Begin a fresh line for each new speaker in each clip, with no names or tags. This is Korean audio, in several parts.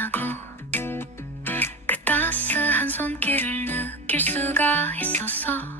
나고 그 따스한 손길을 느낄 수가 있어서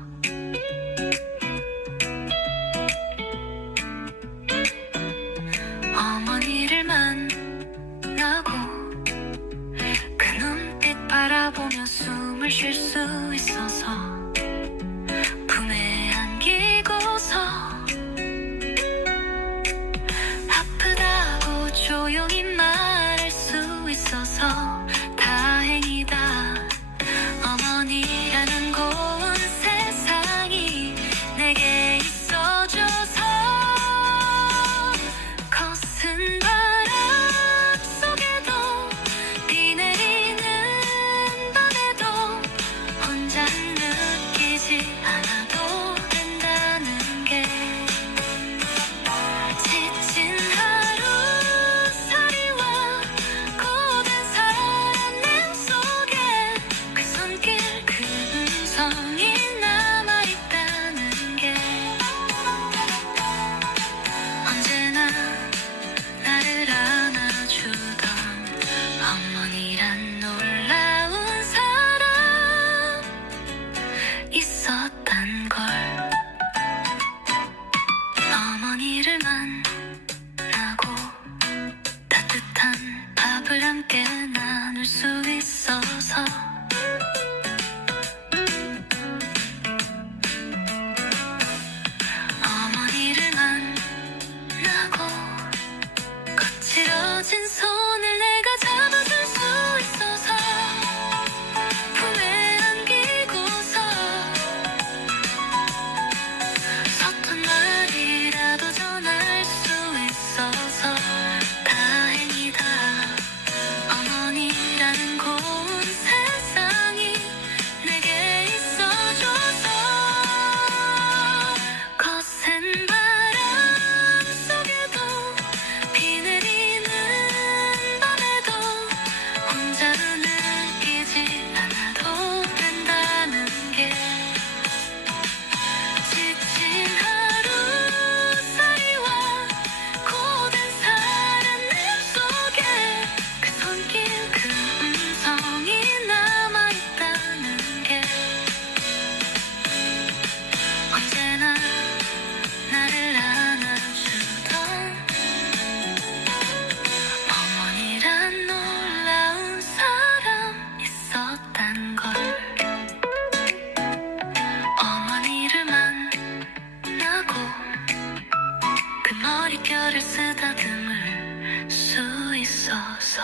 없어.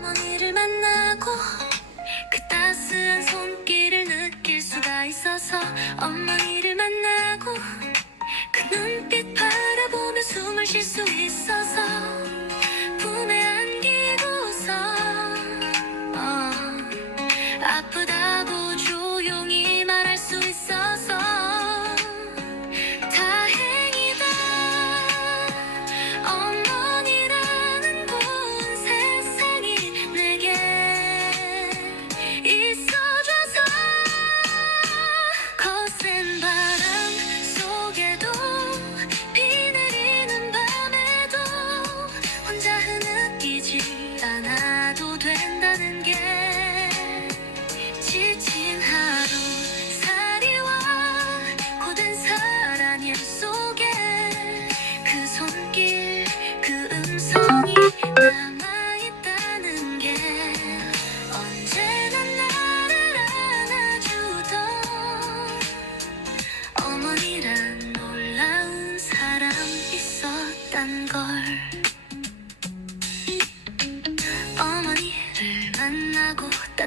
먼 이를 만나고 그 따스한 손길을 느낄 수가 있어서 어머니를 만나고 그 눈빛 바라보며 숨을 쉴 수 있어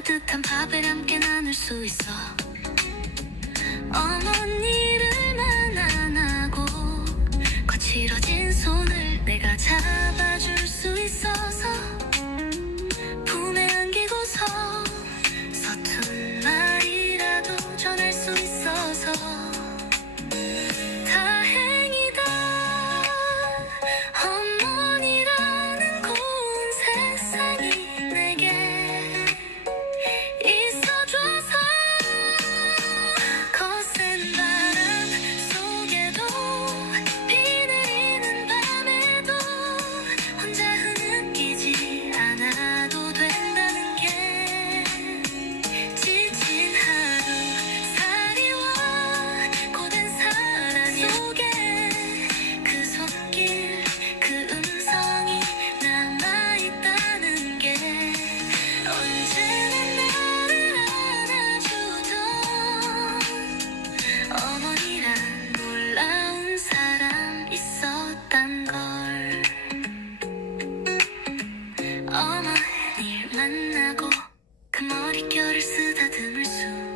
따뜻한 밥을 함께 나눌 수 있어. 어머니를 만나고 그 머릿결을 쓰다듬을 수